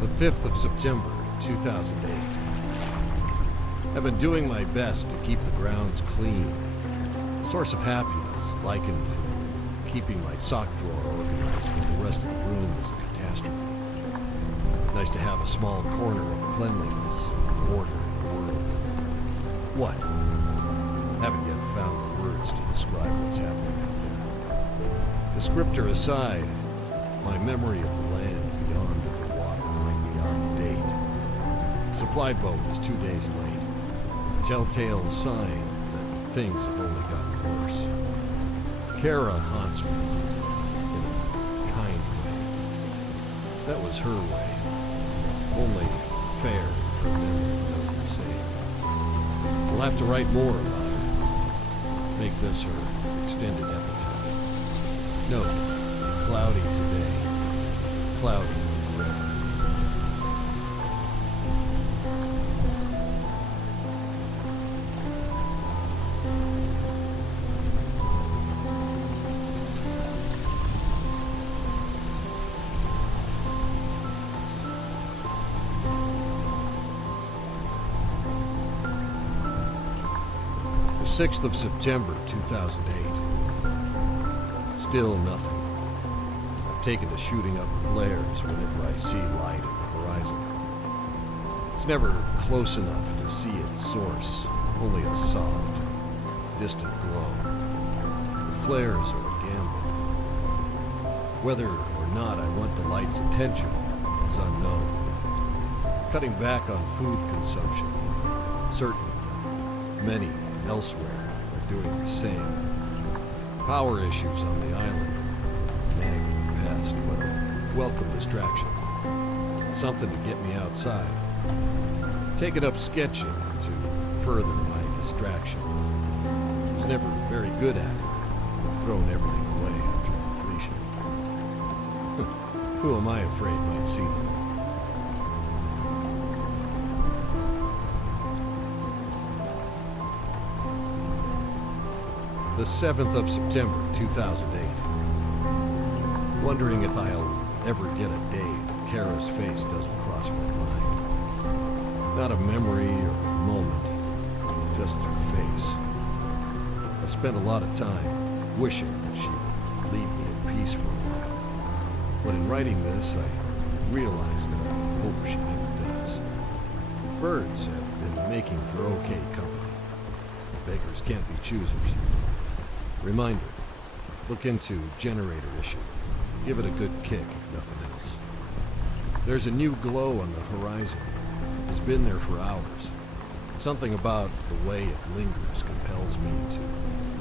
The 5th of September, 2008. I've been doing my best to keep the grounds clean. A source of happiness, likened to keeping my sock drawer organized when the rest of the room is a catastrophe. Nice to have a small corner of cleanliness and order in the world. What? Haven't yet found the words to describe what's happening out there. Descriptor aside, my memory of the land beyond the water might be out of date. Supply boat is 2 days late. A telltale sign that things have only gotten worse. Kara haunts me in a kind way. That was her way. Only fair, her memory does the same. We'll have to write more about her. Make this her extended epitaph. Note, cloudy today, cloudy forever. The 6th of September, 2008. Still nothing. I've taken to shooting up flares whenever I see light at the horizon. It's never close enough to see its source, only a soft, distant glow. The flares are a gamble. Whether or not I want the light's attention is unknown. Cutting back on food consumption. Certainly, many elsewhere are doing the same. Power issues on the island. Nagging pest, but a welcome distraction. Something to get me outside. Taken up sketching to further my distraction. Was never very good at it. Thrown everything away after completion. Who am I afraid might see them? The 7th of September, 2008. Wondering if I'll ever get a day that Kara's face doesn't cross my mind. Not a memory or a moment, just her face. I spent a lot of time wishing that she would leave me in peace for a while. But in writing this, I realized that I hope she never does. Birds have been making for okay company. Beggars can't be choosers. Reminder, look into generator issue. Give it a good kick, if nothing else. There's a new glow on the horizon. It's been there for hours. Something about the way it lingers compels me to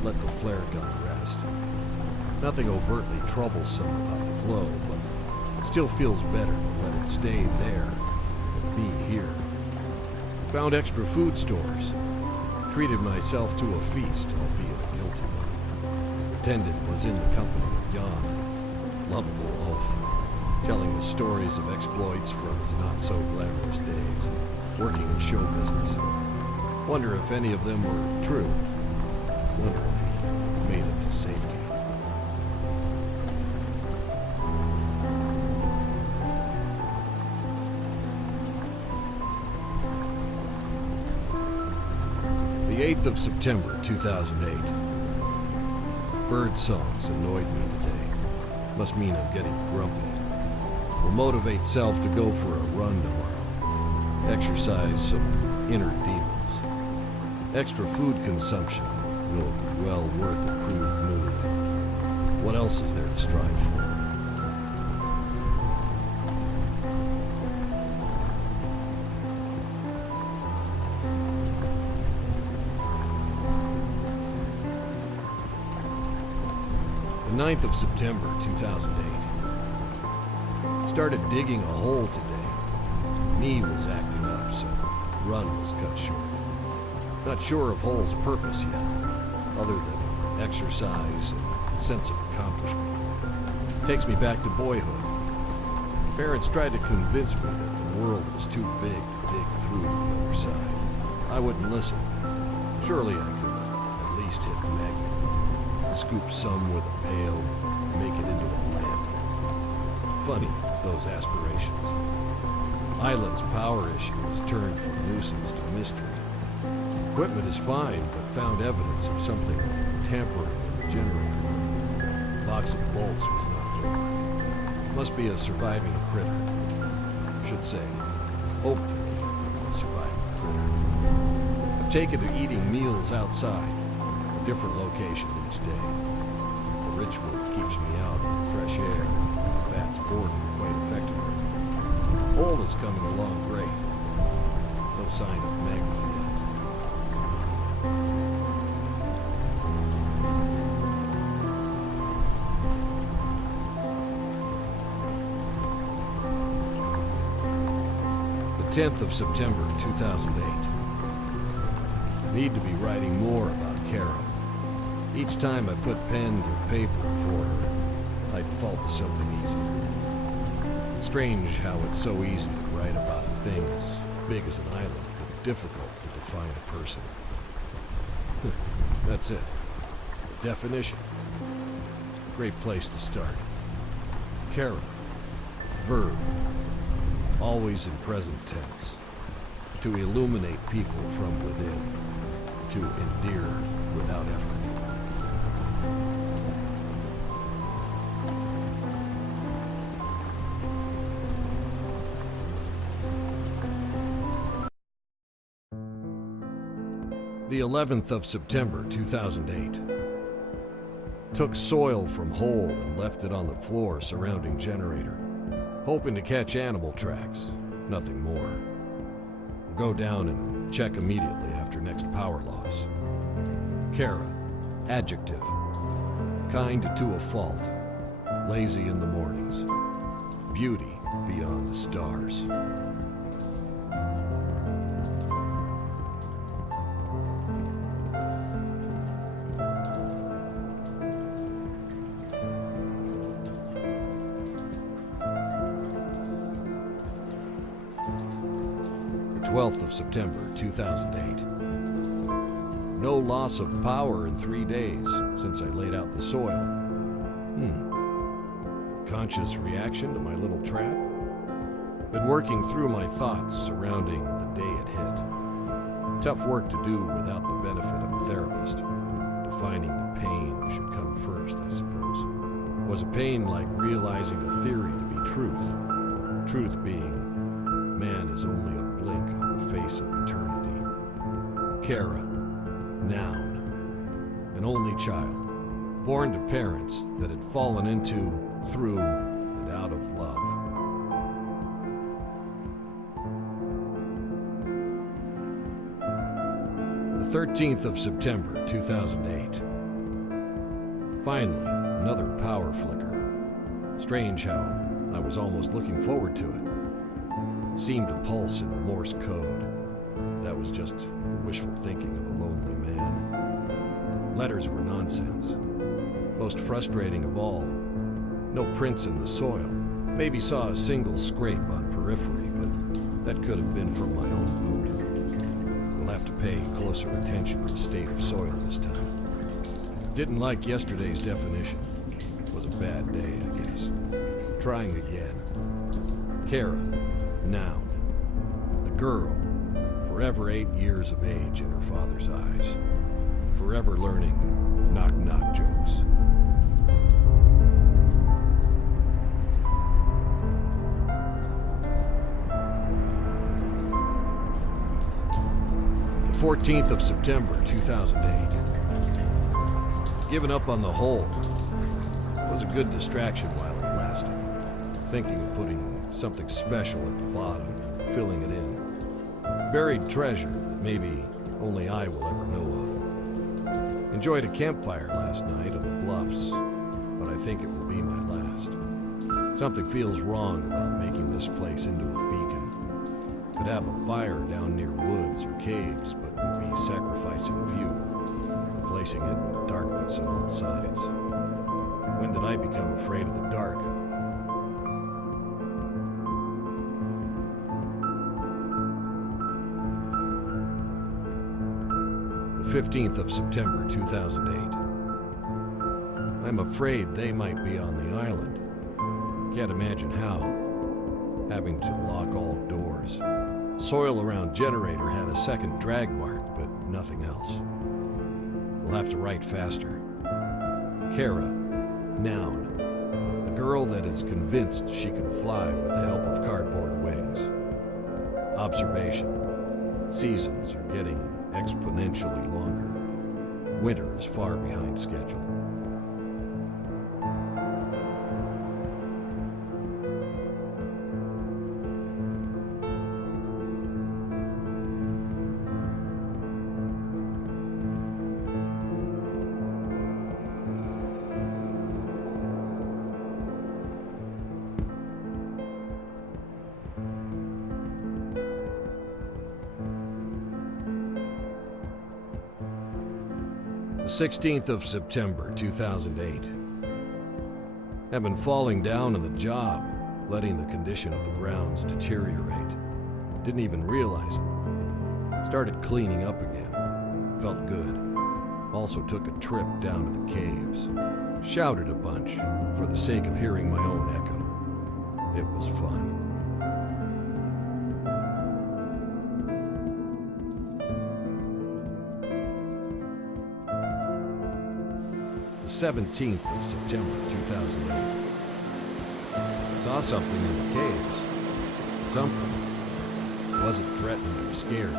let the flare gun rest. Nothing overtly troublesome about the glow, but it still feels better to let it stay there than be here. Found extra food stores. Treated myself to a feast, albeit a guilty one. Attendant was in the company of Jan, lovable oaf, telling us stories of exploits from his not-so-glamorous days, working in show business. Wonder if any of them were true. Wonder if he made it to safety. The 8th of September, 2008. Bird songs annoyed me today. Must mean I'm getting grumpy. Will motivate self to go for a run tomorrow. Exercise some inner demons. Extra food consumption will be well worth improved mood. What else is there to strive for? The 9th of September, 2008. Started digging a hole today. Knee was acting up, so run was cut short. Not sure of hole's purpose yet, other than exercise and sense of accomplishment. Takes me back to boyhood. Parents tried to convince me that the world was too big to dig through to the other side. I wouldn't listen. Surely I could at least hit the magnet. Scoop some with a pail and make it into a lamp. Funny, those aspirations. Island's power issue has turned from nuisance to mystery. Equipment is fine, but found evidence of something tampering in the generator. Box of bolts was knocked over. Must be a surviving critter. Should say, hopefully, a surviving critter. I've taken to eating meals outside, a different location each day. The ritual keeps me out in the fresh air. Bats boarding quite effectively. Hole is coming along great. No sign of magma yet. The 10th of September, 2008. Need to be writing more about Kara. Each time I put pen to paper for her, I default to something easier. Strange how it's so easy to write about a thing as big as an island, but difficult to define a person. That's it. The definition. Great place to start. Kara. Verb. Always in present tense. To illuminate people from within. To endear without effort. The 11th of September, 2008. Took soil from hole and left it on the floor surrounding generator. Hoping to catch animal tracks, nothing more. Go down and check immediately after next power loss. Kara, adjective. Kind to a fault. Lazy in the mornings. Beauty beyond the stars. The 12th of September, 2008. No loss of power in 3 days since I laid out the soil. Conscious reaction to my little trap? Been working through my thoughts surrounding the day it hit. Tough work to do without the benefit of a therapist. Defining the pain should come first, I suppose. Was a pain like realizing a theory to be truth? Truth being, man is only a blink on the face of eternity. Kara, noun. An only child. Born to parents that had fallen into, through, and out of love. The 13th of September, 2008. Finally, another power flicker. Strange how I was almost looking forward to it. Seemed to pulse in Morse code. That was just the wishful thinking of a lonely man. Letters were nonsense. Most frustrating of all, no prints in the soil. Maybe saw a single scrape on periphery, but that could have been from my own boot. We'll have to pay closer attention to the state of soil this time. Didn't like yesterday's definition. Was a bad day, I guess. Trying again. Kara, noun. The girl, forever 8 years of age in her father's eyes. Forever learning knock-knock jokes. The 14th of September, 2008. Given up on the hole. Was a good distraction while it lasted. Thinking of putting something special at the bottom, filling it in. Buried treasure that maybe only I will ever know of. Enjoyed a campfire last night on the bluffs, but I think it will be my last. Something feels wrong about making this place into a beacon. Could have a fire down near woods or caves, but would be sacrificing view, replacing it with darkness on all sides. When did I become afraid of the dark? The 15th of September, 2008. I'm afraid they might be on the island. Can't imagine how. Having to lock all doors. Soil around generator had a second drag mark, but nothing else. We'll have to write faster. Kara, noun. A girl that is convinced she can fly with the help of cardboard wings. Observation. Seasons are getting exponentially longer. Winter is far behind schedule. The 16th of September, 2008. I've been falling down on the job, letting the condition of the grounds deteriorate. Didn't even realize it. Started cleaning up again. Felt good. Also took a trip down to the caves. Shouted a bunch, for the sake of hearing my own echo. It was fun. The 17th of September, 2008. Saw something in the caves. Something. Wasn't threatened or scared.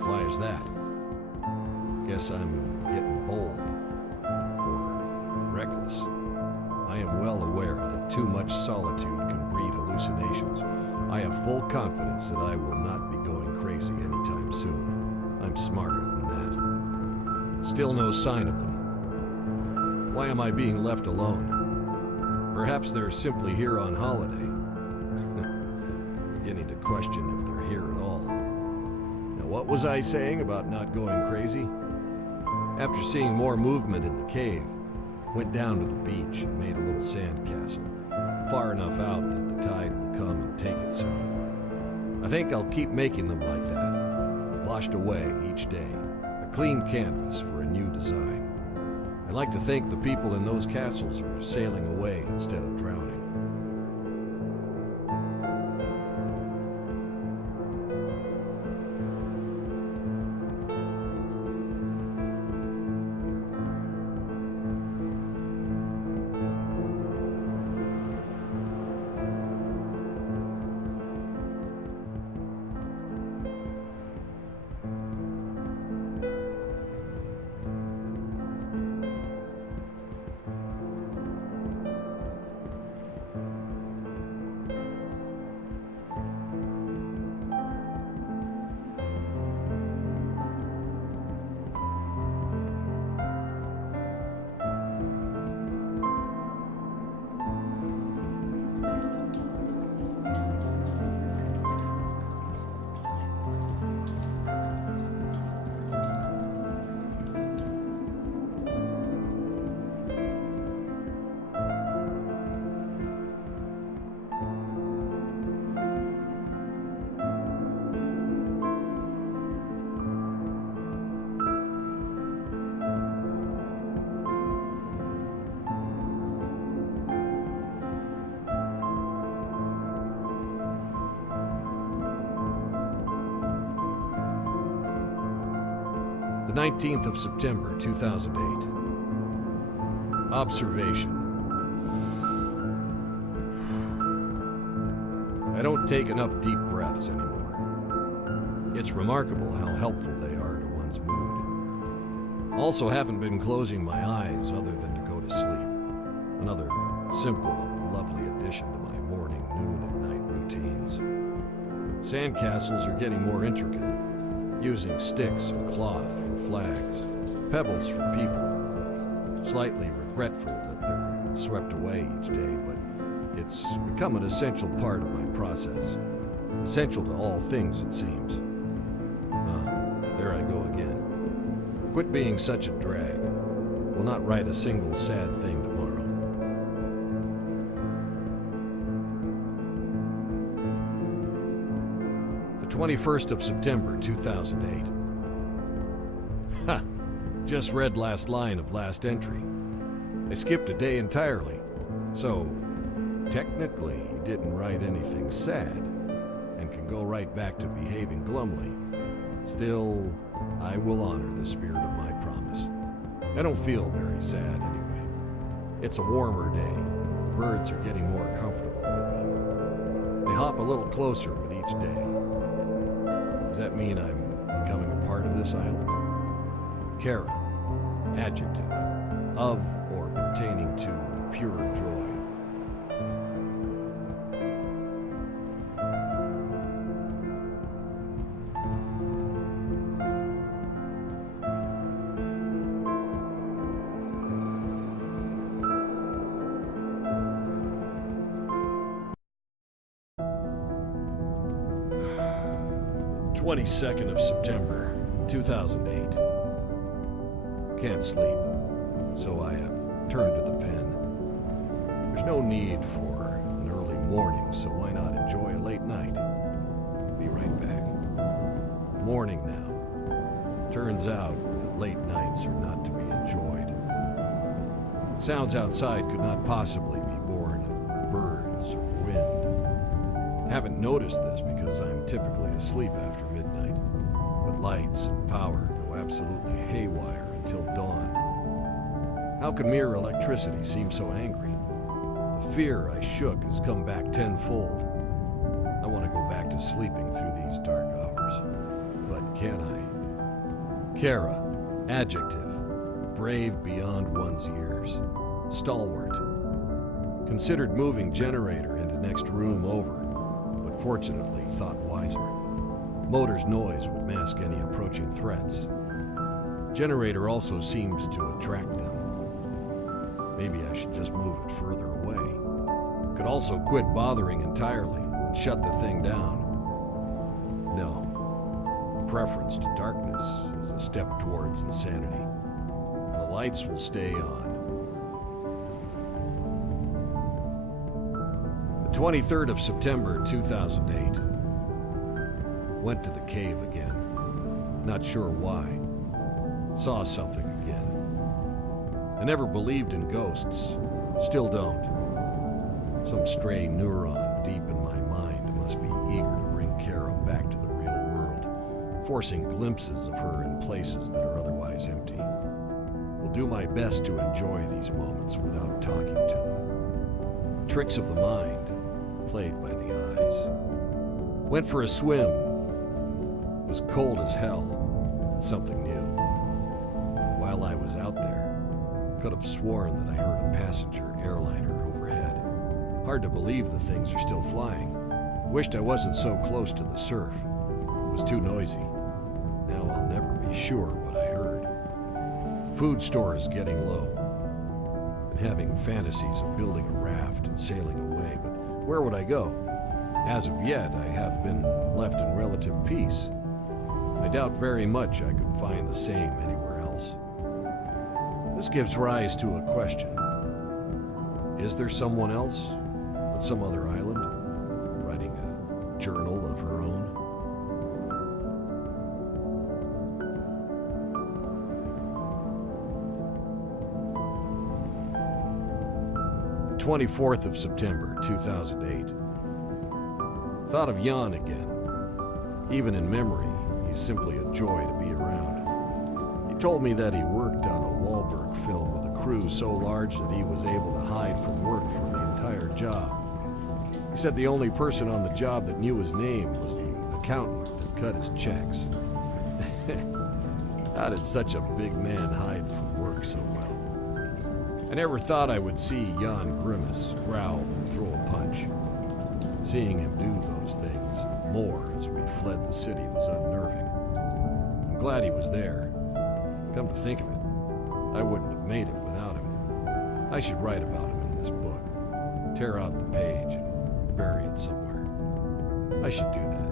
Why is that? Guess I'm getting bold. Or reckless. I am well aware that too much solitude can breed hallucinations. I have full confidence that I will not be going crazy anytime soon. I'm smarter than that. Still no sign of them. Why am I being left alone? Perhaps they're simply here on holiday. Beginning to question if they're here at all. Now, what was I saying about not going crazy? After seeing more movement in the cave, went down to the beach and made a little sand castle, far enough out that the tide will come and take it soon. I think I'll keep making them like that, washed away each day, a clean canvas for a new design. I like to think the people in those castles are sailing away instead of drowning. The 19th of September, 2008. Observation. I don't take enough deep breaths anymore. It's remarkable how helpful they are to one's mood. Also haven't been closing my eyes other than to go to sleep. Another simple and lovely addition to my morning, noon, and night routines. Sandcastles are getting more intricate, using sticks and cloth for flags, pebbles for people. Slightly regretful that they're swept away each day, but it's become an essential part of my process. Essential to all things, it seems. There I go again. Quit being such a drag. Will not write a single sad thing tomorrow. The 21st of September, 2008. Ha! Just read last line of last entry. I skipped a day entirely. So, Technically, he didn't write anything sad, and can go right back to behaving glumly. Still, I will honor the spirit of my promise. I don't feel very sad anyway. It's a warmer day. The birds are getting more comfortable with me. They hop a little closer with each day. Does that mean I'm becoming a part of this island? Kara, adjective, of or pertaining to pure joy. The 22nd of September, 2008. Can't sleep, so I have turned to the pen. There's no need for an early morning, so why not enjoy a late night? Be right back. Morning now. Turns out that late nights are not to be enjoyed. Sounds outside could not possibly be born of birds or wind. Haven't noticed this because I'm typically asleep after midnight, but lights and power go absolutely haywire until dawn. How could mere electricity seem so angry? The fear I shook has come back tenfold. I want to go back to sleeping through these dark hours. But can I? Kara, adjective, brave beyond one's years. Stalwart. Considered moving generator into next room over, but fortunately thought wiser. Motor's noise would mask any approaching threats. Generator also seems to attract them. Maybe I should just move it further away. Could also quit bothering entirely and shut the thing down. No. Preference to darkness is a step towards insanity. The lights will stay on. The 23rd of September, 2008. Went to the cave again. Not sure why. Saw something again. I never believed in ghosts. Still don't. Some stray neuron deep in my mind must be eager to bring Kara back to the real world, forcing glimpses of her in places that are otherwise empty. Will do my best to enjoy these moments without talking to them. Tricks of the mind, played by the eyes. Went for a swim. Was cold as hell. It's something new. While I was out there, could have sworn that I heard a passenger airliner overhead. Hard to believe the things are still flying. Wished I wasn't so close to the surf. It was too noisy. Now I'll never be sure what I heard. Food store is getting low. Been having fantasies of building a raft and sailing away, but where would I go? As of yet, I have been left in relative peace. I doubt very much I could find the same anywhere else. This gives rise to a question. Is there someone else on some other island writing a journal of her own? The 24th of September, 2008. Thought of Jan again. Even in memory, he's simply a joy to be around. He told me that he worked on a Wahlberg film with a crew so large that he was able to hide from work for the entire job. He said the only person on the job that knew his name was the accountant that cut his checks. How did such a big man hide from work so well? I never thought I would see Jan grimace, growl, and throw a punch. Seeing him do those things more as we fled the city was unnerving. I'm glad he was there. Come to think of it, I wouldn't have made it without him. I should write about him in this book. Tear out the page and bury it somewhere. I should do that.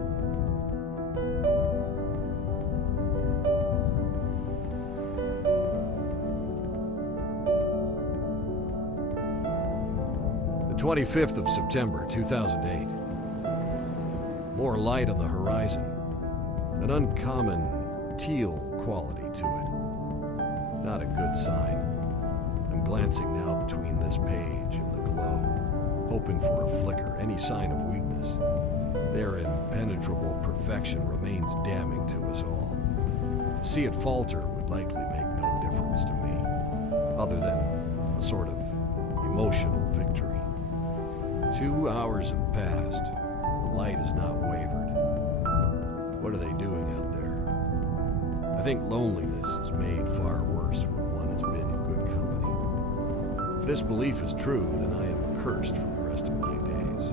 The 25th of September, 2008. More light on the horizon. An uncommon teal quality to it. Not a good sign. I'm glancing now between this page and the glow. hoping for a flicker, any sign of weakness. Their impenetrable perfection remains damning to us all. To see it falter would likely make no difference to me, other than a sort of emotional victory. 2 hours have passed. The light has not wavered. What are they doing out there? I think loneliness is made far worse when one has been in good company. If this belief is true, then I am cursed for the rest of my days.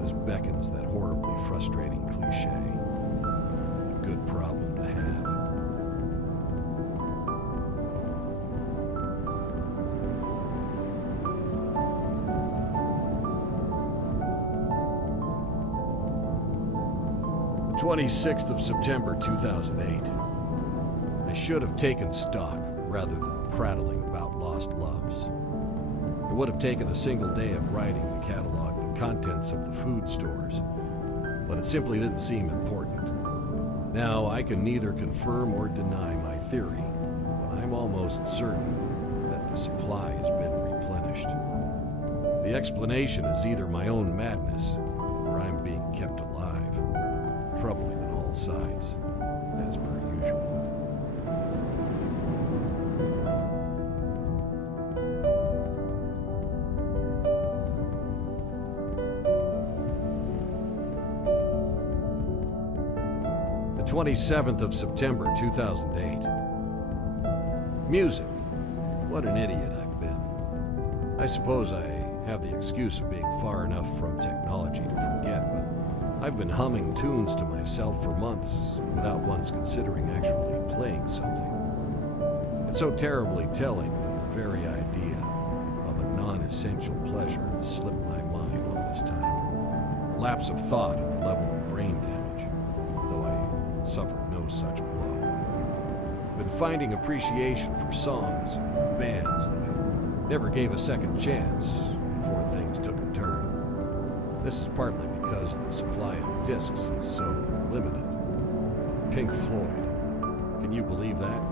This beckons that horribly frustrating cliche. A good problem to have. The 26th of September 2008. I should have taken stock rather than prattling about lost loves. It would have taken a single day of writing to catalog the contents of the food stores, but it simply didn't seem important. Now, I can neither confirm or deny my theory, but I'm almost certain that the supply has been replenished. The explanation is either my own madness, or I'm being kept alive, troubling on all sides, as per usual. The 27th of September 2008. Music. What an idiot I've been. I suppose I have the excuse of being far enough from technology to forget, but I've been humming tunes to myself for months without once considering actually playing something. It's so terribly telling that the very idea of a non-essential pleasure has slipped my mind all this time. A lapse of thought on the level of brain damage, though I suffered no such blow. Been finding appreciation for songs and bands that I never gave a second chance before things took a turn. This is partly because the supply of discs is so limited. Pink Floyd. Can you believe that?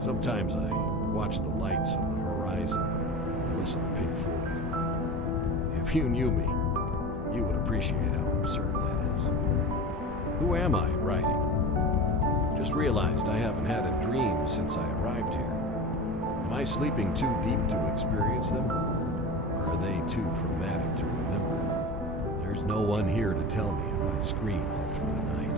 Sometimes I watch the lights on the horizon and listen to Pink Floyd. If you knew me, you would appreciate how absurd that is. Who am I writing? Just realized I haven't had a dream since I arrived here. Am I sleeping too deep to experience them? Or are they too traumatic to remember? There's no one here to tell me if I scream all through the night.